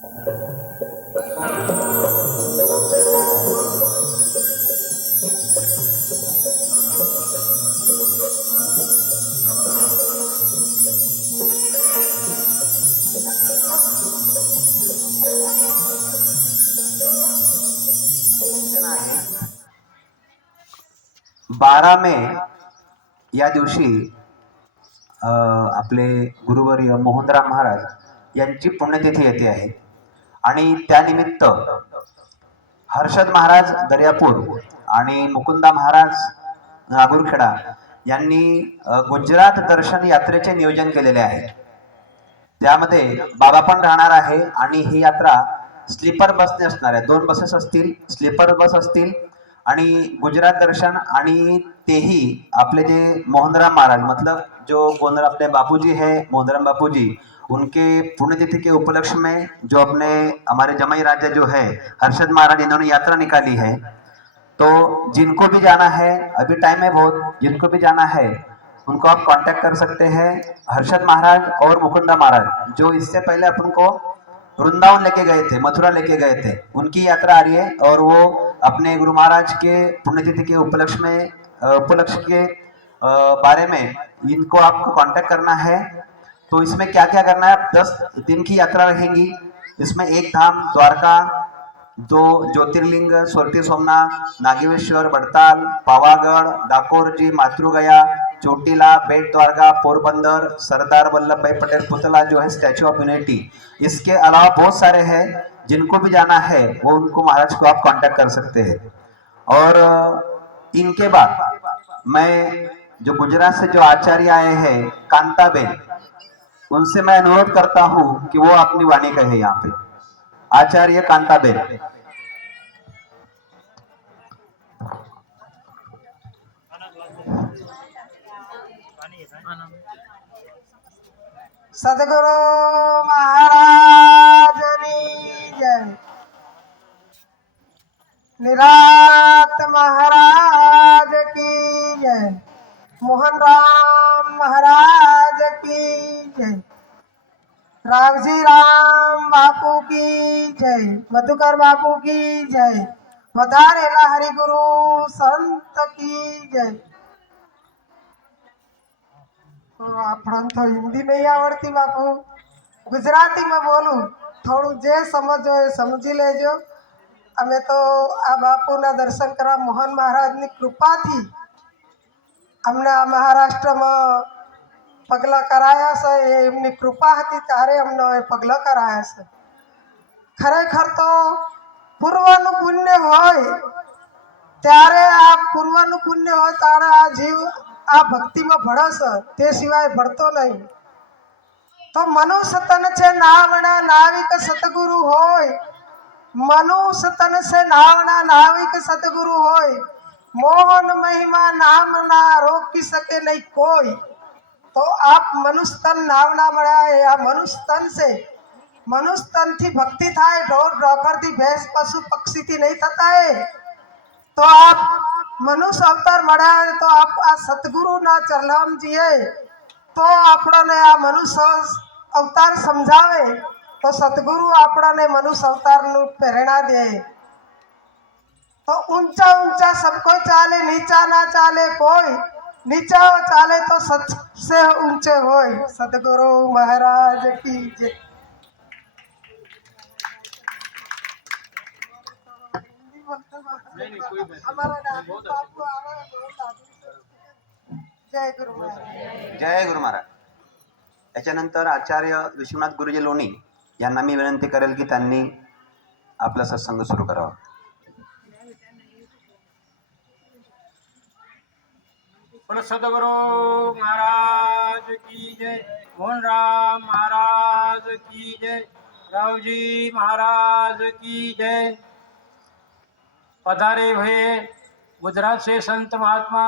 12 मे या दिवशी आपले गुरुवर्य मोहनराम महाराज यांची पुण्यतिथी येते आहे आणि त्यानिमित्त हर्षद महाराज दर्यापूर आणि मुकुंदा महाराज नागुरखेडा यांनी गुजरात दर्शन यात्रेचे नियोजन केलेले आहे। त्यामध्ये बाबा पण राहणार आहे आणि ही यात्रा स्लीपर बसने असणार आहे। 2 बसेस असतील, स्लीपर बस असतील आणि गुजरात दर्शन आणि तेही आपले जे मोहनराम महाराज मतलब जो अपने बापूजी है मोहनराम बापूजी उनके पुण्यतिथि के उपलक्ष्य में जो अपने हमारे जमाई राजा जो है हर्षद महाराज इन्होंने यात्रा निकाली है। तो जिनको भी जाना है अभी टाइम है बहुत, जिनको भी जाना है उनको आप कांटेक्ट कर सकते हैं। हर्षद महाराज और मुकुंदा महाराज जो इससे पहले अपन को वृंदावन लेके गए थे, मथुरा लेके गए थे, उनकी यात्रा आ रही है और वो अपने गुरु महाराज के पुण्यतिथि के उपलक्ष्य के बारे में इनको आपको कांटेक्ट करना है। तो इसमें क्या क्या करना है, 10 दिन की यात्रा रहेगी। इसमें एक धाम द्वारका, 2 ज्योतिर्लिंग स्वर्ती सोमनाथ, नागेश्वर, बड़ताल, पावागढ़, डाकोर जी, मातृगया, चोटीला, बेट द्वारका, पोरबंदर, सरदार वल्लभ भाई पटेल पुतला जो है स्टैचू ऑफ यूनिटी, इसके अलावा बहुत सारे हैं। जिनको भी जाना है वो उनको महाराज को आप कांटेक्ट कर सकते हैं। और इनके बाद मैं जो गुजरात से जो आचार्य आए हैं कांताबेन, उनसे मैं अनुरोध करता हूं कि वो अपनी वाणी कहे। यहाँ पे आचार्य कांताबेन। सदगुरु महाराज की जय, निरात महाराज की जय, मोहन राम महाराज की जय, रावजी राम बापू की जय, मधुकर बापू की जय, वधारेला हरिगुरु संत की जय। तो आपण तो हिंदी नहीं आवड़ती बापू, गुजराती में बोलू थोड़ू जे समझो ए समझी लेजो। अमे तो आ बापूना दर्शन करा मोहन महाराजनी कृपा थी अमने आ महाराष्ट्र में पगला कराया से, एमनी कृपा थी तारे हमने पगला कराया से। खरेखर तो पूर्वनु पुण्य होय त्यारे आ पूर्वनु पुण्य होय तारे आ जीव आ भक्ति में भड़स, ते सिवाय भड़तो नहीं। तो मनुष्य तन से नावना नाविक सतगुरु होय, मनुष्य तन से नावना नाविक सतगुरु होय, मोहन महिमा नाम ना रोकी सके नहीं कोई। तो आप मनुष्य तन नावना बनाए या मनुष्य तन से, मनुष्य तन थी भक्ति थाय, ढोर ढोकर थी भैंस पशु पक्षी थी नहीं थता है। तो आप मनुष्य अवतार मड़ा है तो आप आ सतगुरु ना चरलाम जिए तो आपड़ा ने आ मनुष्य अवतार समझावे तो सतगुरु आपड़ा ने मनुष्य अवतार नु प्रेरणा दे। तो ऊंचा ऊंचा सबको चाले, नीचा ना चाले कोई, नीचा चाले तो सबसे ऊंचे होय। सतगुरु महाराज की जय। जय गुरु महाराज, जय गुरु महाराज। याच्यानंतर आचार्य विश्वनाथ गुरुजी लोणी यांना मी विनंती करेल की त्यांनी आपला सत्संग सुरू करावा। सदगुरु महाराज की जय, मोहन राम महाराज की जय, रावजी महाराज की जय। पधारे हुए गुजरात से संत महात्मा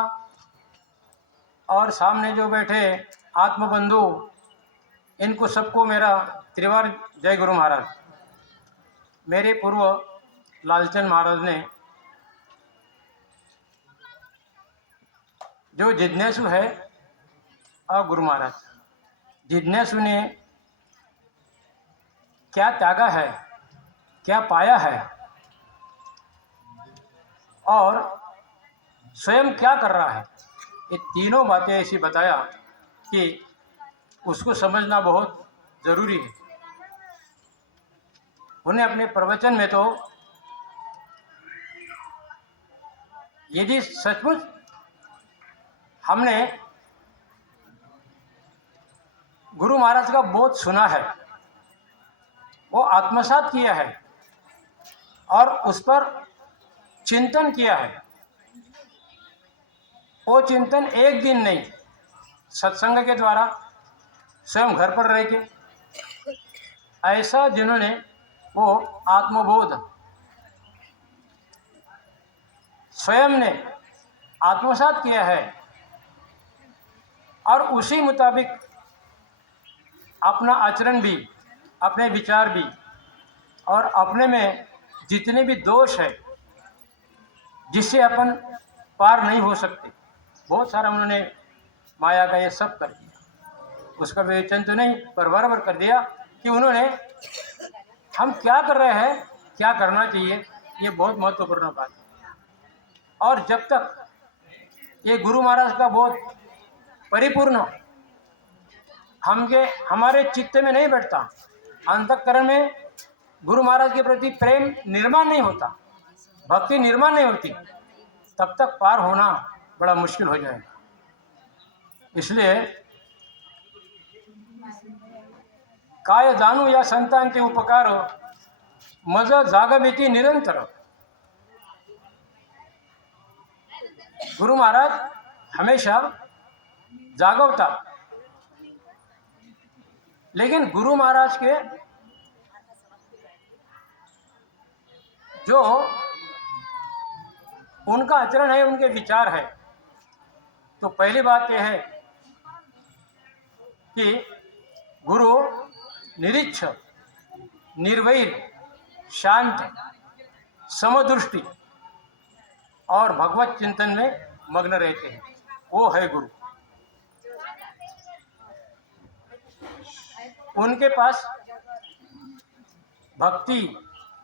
और सामने जो बैठे आत्मबंधु, इनको सबको मेरा त्रिवार जय गुरु महाराज। मेरे पूर्व लालचंद महाराज ने जो जिज्ञासु है गुरु महाराज, जिज्ञासु ने क्या त्यागा है, क्या पाया है और स्वयं क्या कर रहा है, ये तीनों बातें ऐसी बताया कि उसको समझना बहुत ज़रूरी है। उन्हें अपने प्रवचन में तो यदि सचमुच हमने गुरु महाराज का बोध सुना है, वो आत्मसात किया है और उस पर चिंतन किया है, वो चिंतन एक दिन नहीं, सत्संग के द्वारा, स्वयं घर पर रह के, ऐसा जिन्होंने वो आत्मबोध स्वयं ने आत्मसात किया है और उसी मुताबिक अपना आचरण भी, अपने विचार भी और अपने में जितने भी दोष है जिससे अपन पार नहीं हो सकते, बहुत सारा उन्होंने माया का ये सब कर दिया। उसका विवेचन तो नहीं पर बराबर कर दिया कि उन्होंने हम क्या कर रहे हैं, क्या करना चाहिए, ये बहुत महत्वपूर्ण बात है। और जब तक ये गुरु महाराज का बोध परिपूर्ण हमारे चित्त में नहीं बैठता, अंतःकरण में गुरु महाराज के प्रति प्रेम निर्माण नहीं होता, भक्ति निर्माण नहीं होती, तब तक पार होना बड़ा मुश्किल हो जाएगा। इसलिए काय जाणू या संतांचे उपकार, मज जागविती निरंतर। गुरु महाराज हमेशा जागवतात, लेकिन गुरु महाराज के जो उनका आचरण है, उनके विचार है, तो पहली बात यह है कि गुरु निरीक्ष, निर्वैर, शांत, समदृष्टि और भगवत चिंतन में मग्न रहते हैं, वो है गुरु। उनके पास भक्ति,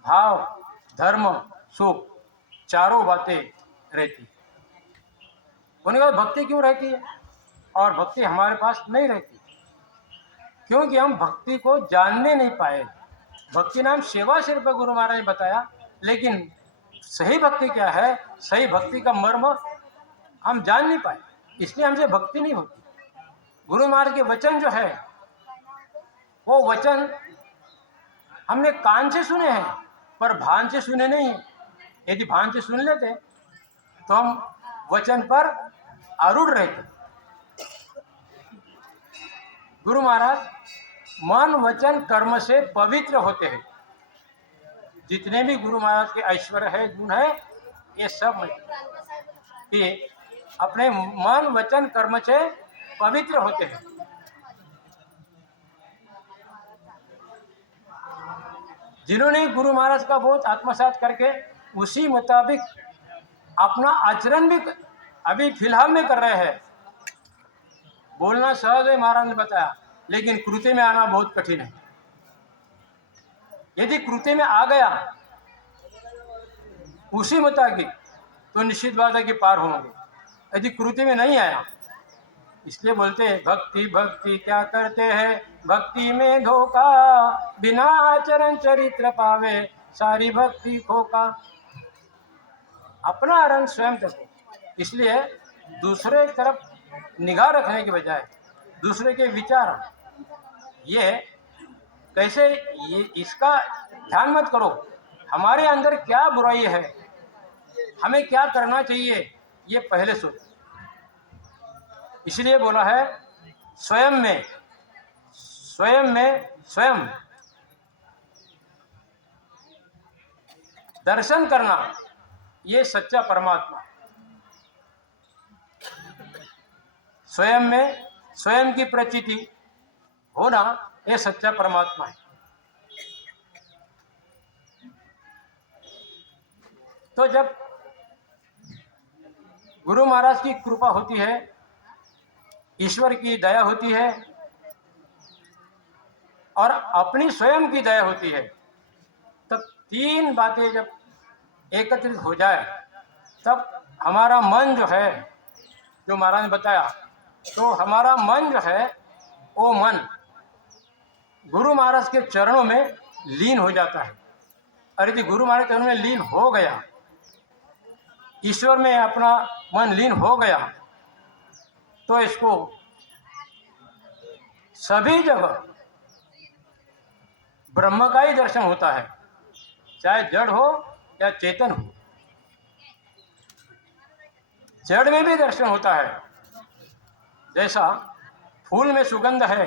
भाव, धर्म, सुख चारों बातें रहती। उनके पास भक्ति क्यों रहती है और भक्ति हमारे पास नहीं रहती? क्योंकि हम भक्ति को जानने नहीं पाए। भक्ति नाम सेवा सिर्फ गुरु महाराज ने बताया, लेकिन सही भक्ति क्या है, सही भक्ति का मर्म हम जान नहीं पाए, इसलिए हमसे भक्ति नहीं होती। गुरु महाराज के वचन जो है, वो वचन हमने कान से सुने हैं पर भान से सुने नहीं हैं। यदि भान से सुन लेते तो हम वचन पर आरूढ़ रहते। गुरु महाराज मन, वचन, कर्म से पवित्र होते हैं। जितने भी गुरु महाराज के ऐश्वर्य है, गुण है, ये सब ये अपने मन, वचन, कर्म से पवित्र होते हैं। जिन्होंने गुरु महाराज का बोध आत्मसात करके उसी मुताबिक अपना आचरण भी अभी फिलहाल में कर रहे हैं। बोलना सहज है, महाराज ने बताया, लेकिन कृत्य में आना बहुत कठिन है। यदि कृत्य में आ गया उसी मुताबिक तो निश्चित बात है कि पार होंगे। यदि कृत्य में नहीं आया, इसलिए बोलते हैं भक्ति भक्ति क्या करते हैं, भक्ति में धोखा, बिना आचरण चरित्र पावे, सारी भक्ति खोका। अपना रंग स्वयं देखो। इसलिए दूसरे तरफ निगाह रखने के बजाय दूसरे के विचार, ये कैसे, ये इसका ध्यान मत करो। हमारे अंदर क्या बुराई है, हमें क्या करना चाहिए, ये पहले सोचो। इसलिए बोला है स्वयं में स्वयं दर्शन करना, ये सच्चा परमात्मा। स्वयं में स्वयं की प्रचिति होना, ये सच्चा परमात्मा है। तो जब गुरु महाराज की कृपा होती है, ईश्वर की दया होती है और अपनी स्वयं की दया होती है, तब तीन बातें जब एकत्रित हो जाए तब हमारा मन जो है, जो महाराज ने बताया, तो हमारा मन जो है वो मन गुरु महाराज के चरणों में लीन हो जाता है। और यदि गुरु महाराज के चरणों में लीन हो गया, ईश्वर में अपना मन लीन हो गया, तो इसको सभी जगह ब्रह्म का ही दर्शन होता है, चाहे जड़ हो या चेतन हो। जड़ में भी दर्शन होता है, जैसा फूल में सुगंध है,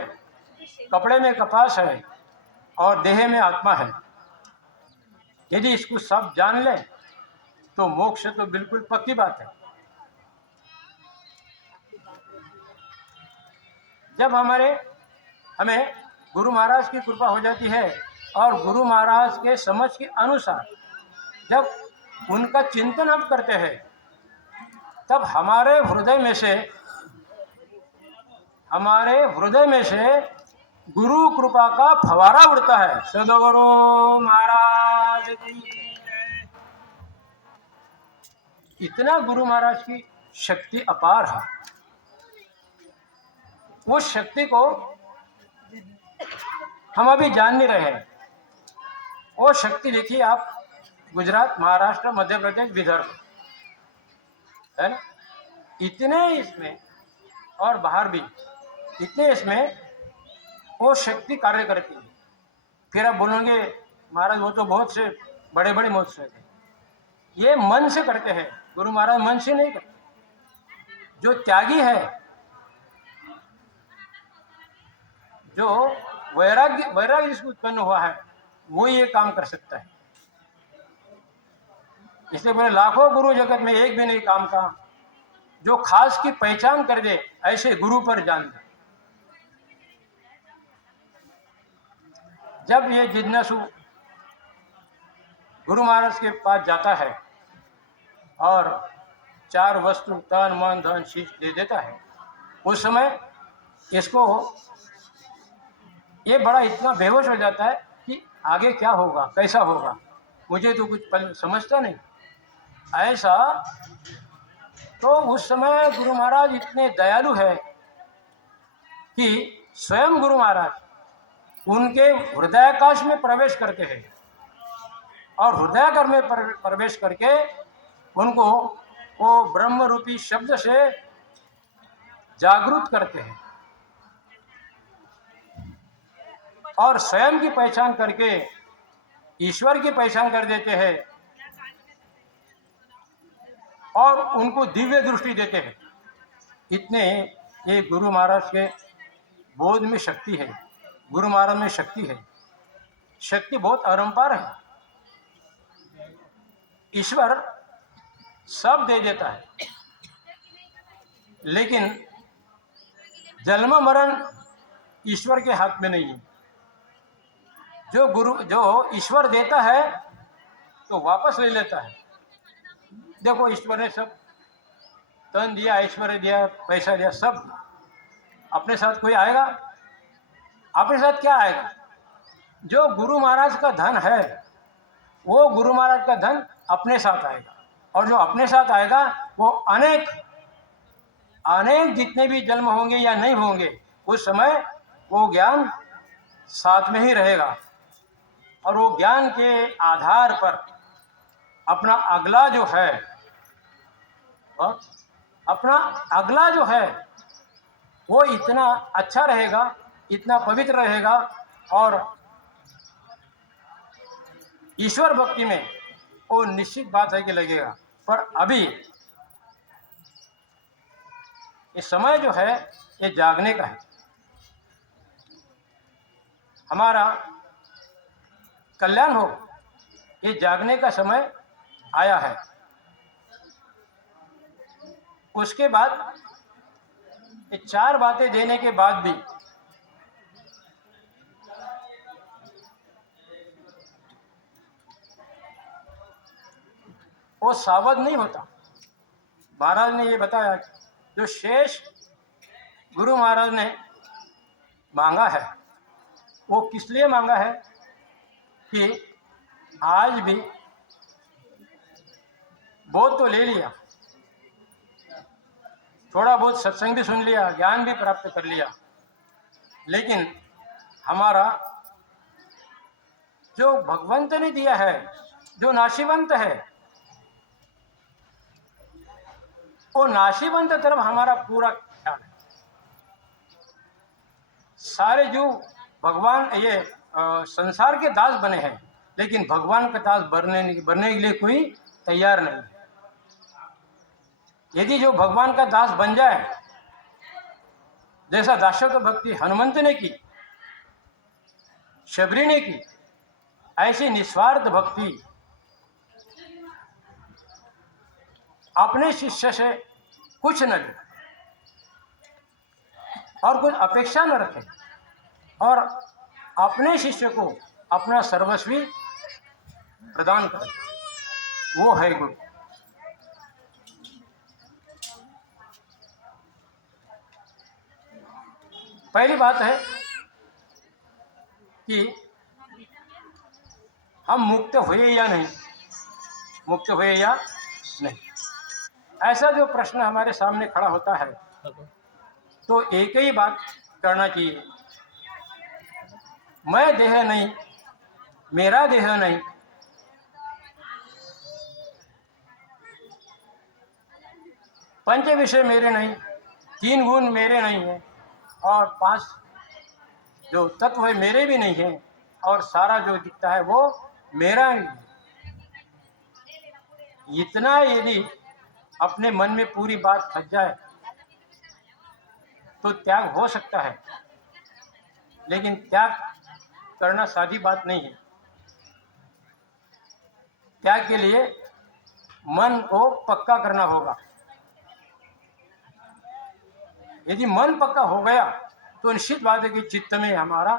कपड़े में कपास है और देह में आत्मा है। यदि इसको सब जान ले तो मोक्ष तो बिल्कुल पक्की बात है। जब हमें गुरु महाराज की कृपा हो जाती है और गुरु महाराज के समझ के अनुसार जब उनका चिंतन हम करते हैं, तब हमारे हृदय में से गुरु कृपा का फवारा उड़ता है। सद्गुरु महाराज की। इतना गुरु महाराज की शक्ति अपार है। उस शक्ति को हम अभी जान नहीं रहे हैं। वो शक्ति देखिए आप, गुजरात, महाराष्ट्र, मध्य प्रदेश, विदर्भ, है ना, इतने इसमें और बाहर भी इतने इसमें वो शक्ति कार्य करती है। फिर आप बोलोगे महाराज वो तो बहुत से बड़े बड़े महोत्सव है। ये मन से करते हैं, गुरु महाराज मन से नहीं करते। जो त्यागी है, जो वैराग्य जिसको उत्पन्न हुआ है, वो ये काम कर सकता है। इसलिए बोले लाखों गुरु जगत में एक भी नहीं काम का, जो खास की पहचान कर दे ऐसे गुरु पर जान दे। जब ये जिज्ञासु गुरु महाराज के पास जाता है और चार वस्तु तन मन धन शीश दे देता है, उस समय इसको ये बड़ा इतना बेहोश हो जाता है कि आगे क्या होगा, कैसा होगा, मुझे तो कुछ समझता नहीं। ऐसा तो उस समय गुरु महाराज इतने दयालु है कि स्वयं गुरु महाराज उनके हृदयाकाश में प्रवेश करते हैं और हृदयाकाश में प्रवेश करके उनको वो ब्रह्म रूपी शब्द से जागरूक करते हैं और स्वयं की पहचान करके ईश्वर की पहचान कर देते हैं और उनको दिव्य दृष्टि देते हैं। इतने ये गुरु महाराज के बोध में शक्ति है, गुरु महाराज में शक्ति है। शक्ति बहुत अपरंपार है। ईश्वर सब दे देता है, लेकिन जन्म मरण ईश्वर के हाथ में नहीं है। जो ईश्वर देता है तो वापस ले लेता है। देखो ईश्वर ने सब धन दिया, ऐश्वर्य दिया, पैसा दिया, सब अपने साथ कोई आएगा? अपने साथ क्या आएगा? जो गुरु महाराज का धन है वो गुरु महाराज का धन अपने साथ आएगा, और जो अपने साथ आएगा वो अनेक जितने भी जन्म होंगे या नहीं होंगे, उस समय वो ज्ञान साथ में ही रहेगा और वो ज्ञान के आधार पर अपना अगला जो है वो इतना अच्छा रहेगा, इतना पवित्र रहेगा और ईश्वर भक्ति में वो निश्चित बात है कि लगेगा। पर अभी ये समय जो है ये जागने का है। हमारा कल्याण हो, ये जागने का समय आया है। उसके बाद ये चार बातें देने के बाद भी वो सावध नहीं होता। महाराज ने ये बताया जो शेष गुरु महाराज ने मांगा है वो किस लिए मांगा है कि आज भी बोध तो ले लिया, थोड़ा बहुत सत्संग भी सुन लिया, ज्ञान भी प्राप्त कर लिया, लेकिन हमारा जो भगवंत ने दिया है, जो नाशीवंत है, वो नाशीवंत तरफ हमारा पूरा ख्याल है। सारे जो भगवान ये संसार के दास बने हैं, लेकिन भगवान का दास बनने के लिए कोई तैयार नहीं है। यदि जो भगवान का दास बन जाए, जैसा दासत्व भक्ति हनुमंत ने की, शबरी ने की, ऐसी निस्वार्थ भक्ति अपने शिष्य से कुछ न ले और कुछ अपेक्षा न रखे और अपने शिष्य को अपना सर्वस्वी प्रदान करे, वो है गुरु। पहली बात है कि हम मुक्त हुए या नहीं, मुक्त हुए या नहीं, ऐसा जो प्रश्न हमारे सामने खड़ा होता है, तो एक ही बात करना चाहिए, मैं देह नहीं, मेरा देह नहीं, पंच विषय मेरे नहीं, 3 गुण मेरे नहीं है, और 5 जो तत्व है मेरे भी नहीं है, और सारा जो दिखता है वो मेरा नहीं है। इतना यदि अपने मन में पूरी बात खच जाए तो त्याग हो सकता है, लेकिन त्याग करना सादी बात नहीं है। त्याग के लिए मन को पक्का करना होगा। यदि मन पक्का हो गया तो निश्चित बात है कि चित्त में हमारा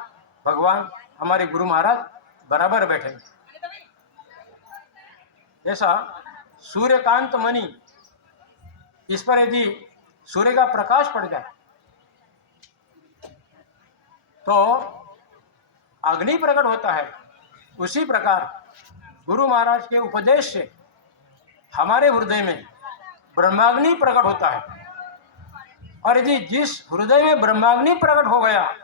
भगवान, हमारे गुरु महाराज बराबर बैठे। जैसा सूर्यकांत मणि, इस पर यदि सूर्य का प्रकाश पड़ जाए तो अग्नि प्रकट होता है, उसी प्रकार गुरु महाराज के उपदेश से हमारे हृदय में ब्रह्माग्नि प्रकट होता है। और यदि जिस हृदय में ब्रह्माग्नि प्रकट हो गया,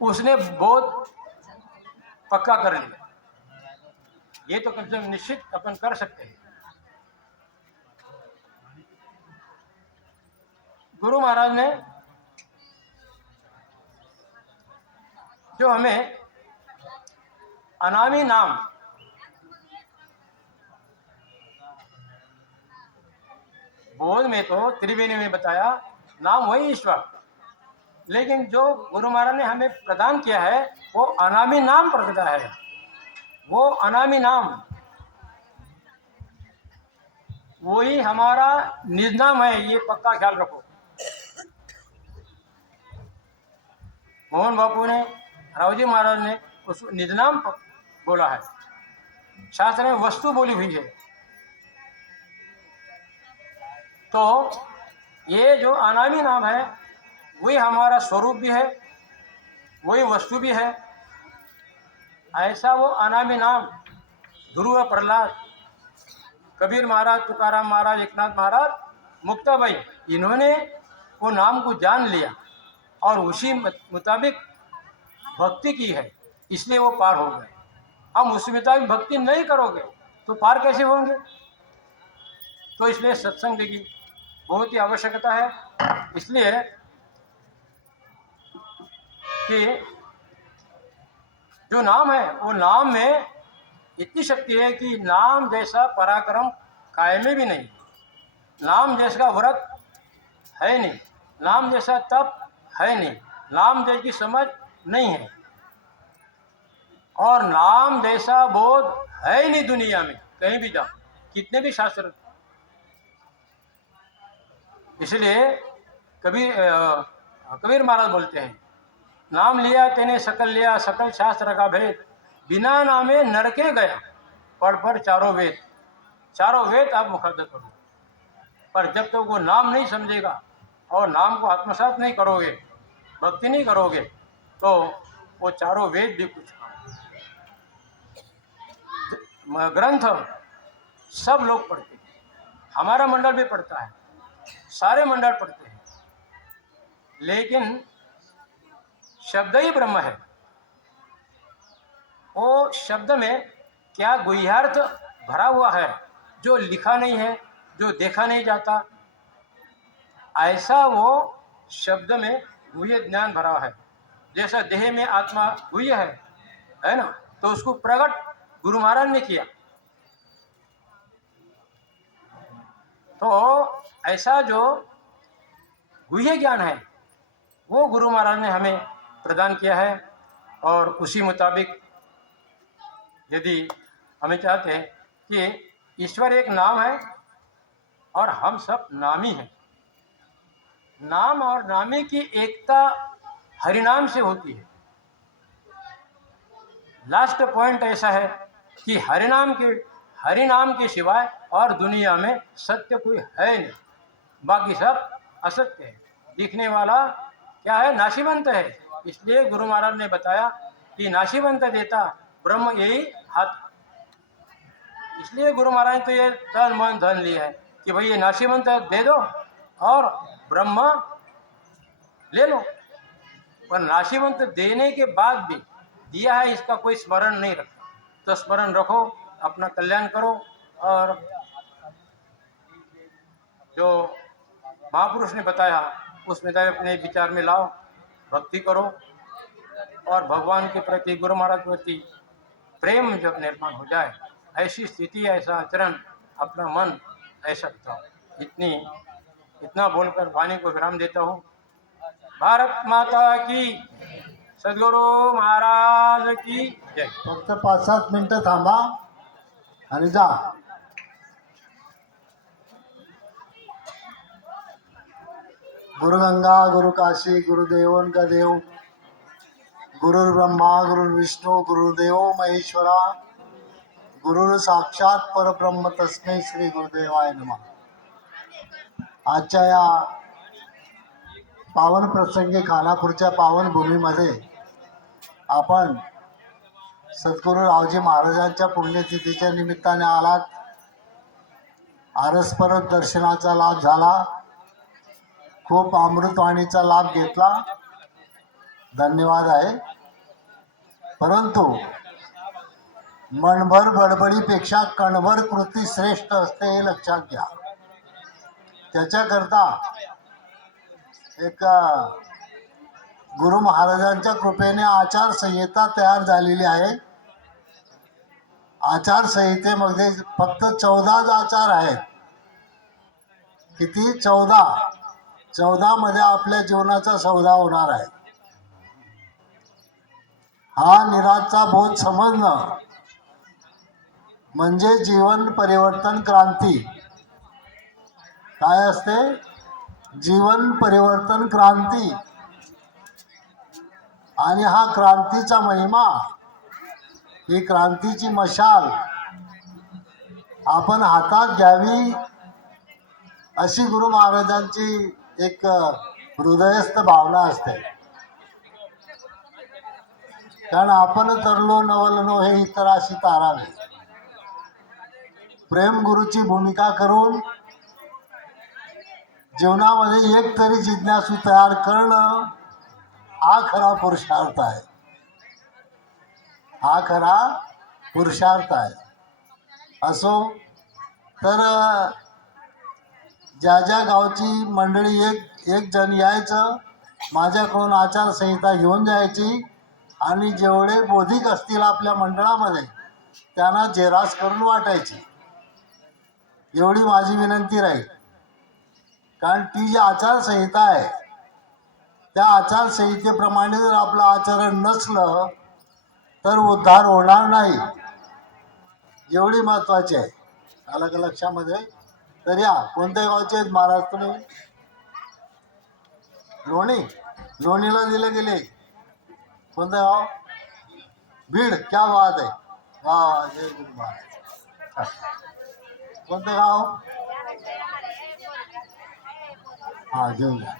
उसने बहुत पक्का कर लिया, ये तो कम से कम निश्चित अपन कर सकते हैं। गुरु महाराज ने जो हमें अनामी नाम, बोध में तो त्रिवेणी में बताया नाम वही ईश्वर, लेकिन जो गुरु महाराज ने हमें प्रदान किया है वो अनामी नाम प्रकटा है। वो अनामी नाम वही हमारा निज नाम है, ये पक्का ख्याल रखो। मोहन बापू ने, रावजी महाराज ने उस निज नाम बोला है, शास्त्र में वस्तु बोली हुई है। तो ये जो अनामी नाम है वही हमारा स्वरूप भी है, वही वस्तु भी है। ऐसा वो अनामी नाम ध्रुव, प्रहलाद, कबीर महाराज, तुकाराम महाराज, एकनाथ महाराज, मुक्ताबाई, इन्होंने वो नाम को जान लिया और उसी मुताबिक भक्ति की है, इसलिए वो पार हो गए। हम उसी मुताबिक भक्ति नहीं करोगे तो पार कैसे होंगे? तो इसलिए सत्संग की बहुत ही आवश्यकता है। इसलिए कि जो नाम है वो नाम में इतनी शक्ति है कि नाम जैसा पराक्रम काय में भी नहीं, नाम जैसा व्रत है नहीं, नाम जैसा तप है नहीं, नाम जैसी समझ नहीं है, और नाम जैसा बोध है ही नहीं दुनिया में, कहीं भी जाओ, कितने भी शास्त्र। इसलिए कबीर महाराज बोलते हैं, नाम लिया तेने सकल लिया, सकल शास्त्र का भेद, बिना नामे नरके गया, पढ़ चारों वेद। चारों वेद आप मुखद्दर करो, पर जब तक वो नाम नहीं समझेगा और नाम को आत्मसात नहीं करोगे भक्ति नहीं करोगे तो वो चारों वेद भी कुछ काम। ग्रंथ सब लोग पढ़ते हैं, हमारा मंडल भी पढ़ता है, सारे मंडल पढ़ते हैं, लेकिन शब्द ही ब्रह्म है। वो शब्द में क्या गुह्यार्थ भरा हुआ है जो लिखा नहीं है, जो देखा नहीं जाता, ऐसा वो शब्द में गुह्य ज्ञान भरा है। जैसा देह में आत्मा गुह्य है ना, तो उसको प्रकट गुरु महाराज ने किया। तो ऐसा जो गुह्य ज्ञान है वो गुरु महाराज ने हमें प्रदान किया है, और उसी मुताबिक यदि हमें चाहते हैं कि ईश्वर एक नाम है और हम सब नामी हैं, नाम और नामी की एकता हरिनाम से होती है। लास्ट पॉइंट ऐसा है कि हरिनाम के सिवाय और दुनिया में सत्य कोई है नहीं, बाकी सब असत्य है। दिखने वाला क्या है? नाशीवंत है। इसलिए गुरु महाराज ने बताया कि नाशीवंत देता ब्रह्म यही हाथ। इसलिए गुरु महाराज ने तो ये तन मन धन लिया है कि भाई ये नाशीवंत दे दो और ब्रह्म ले लो। पर नाशीवंत देने के बाद भी दिया है इसका कोई स्मरण नहीं रखता। तो स्मरण रखो, अपना कल्याण करो, और जो महापुरुष ने बताया उसमें तो अपने विचार में लाओ, भक्ति करो, और भगवान के प्रति, गुरु महाराज के प्रति प्रेम जब निर्माण हो जाए, ऐसी स्थिति, ऐसा आचरण, अपना मन ऐसा बताओ। इतना बोलकर वाणी को विराम देता हूँ। भारत माता की, सद्गुरु महाराज की जय। फक्त 5-7 मिनिटं थांबा आणि जा. गुरुगंगा, गुरु काशी, गुरुदेवन का देव, गुरुर् ब्रह्मा, गुरुर्विष्णू, गुरुदेव महेश्वरा, गुरुर साक्षात परब्रह्म तस्मै श्री गुरुदेवाय नमः. आजच्या या पावन प्रसंगी खानापूरच्या पावन भूमीमध्ये आपण सद्गुरू रावजी महाराजांच्या पुण्यतिथीच्या निमित्ताने आलात. आरसपरस दर्शनाचा लाभ झाला, खूप अमृतवाणीचा लाभ घेतला, धन्यवाद आहे. परंतु मनभर बडबडीपेक्षा कणभर कृती श्रेष्ठ असते हे लक्षात घ्या. त्याच्याकरता एक गुरु महाराजांच्या कृपेने आचारसंहिता तयार झालेली आहे. आचारसंहितेमध्ये फक्त 14 आचार आहेत. किती? 14 मध्ये आपल्या जीवनाचा सौदा होणार आहे. हा निराचा बोध समजणं म्हणजे जीवन परिवर्तन क्रांती. काय असते? जीवन परिवर्तन क्रांती. आणि हा क्रांतीचा महिमा, ही क्रांतीची मशाल आपण हातात घ्यावी अशी गुरु महाराजांची एक हृदयस्थ भावना असते. कारण आपण तरलो नवलनो हे इतराशी तारावे. प्रेम गुरुची भूमिका करून जीवनामध्ये एक तरी जिज्ञासू तयार करणं हा खरा पुरुषार्थ आहे. हा खरा पुरुषार्थ आहे. असो तर ज्या ज्या गावची मंडळी एक जण यायचं, माझ्याकडून आचारसंहिता घेऊन जायची, आणि जेवढे बौद्धिक असतील आपल्या मंडळामध्ये त्यांना जेरास करून वाटायची. एवढी माझी विनंती राहील. कारण ती जी आचारसंहिता आहे त्या आचारसंहितेप्रमाणे जर आपलं आचरण नसलं तर उद्धार होणार नाही. एवढी महत्त्वाची आहे. आलं का लक्षामध्ये? तर या कोणत्या गावचे आहेत महाराज तुम्ही? लोणीला दिले गेले. कोणतं गाव? बीड. क्या बात आहे. वा, जय गुरु महाराज. कोणतं गाव? हा, घेऊन जा.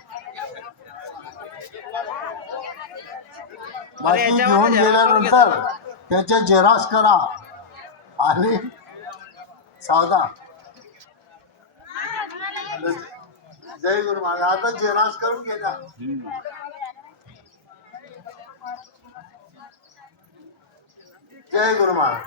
बाकी घेऊन गेल्यानंतर त्याचे झेरॉक्स करा आणि सावधा. जय गुरु महाराज. आता झेरॉक्स करून घे ना. जय गुरु महाराज.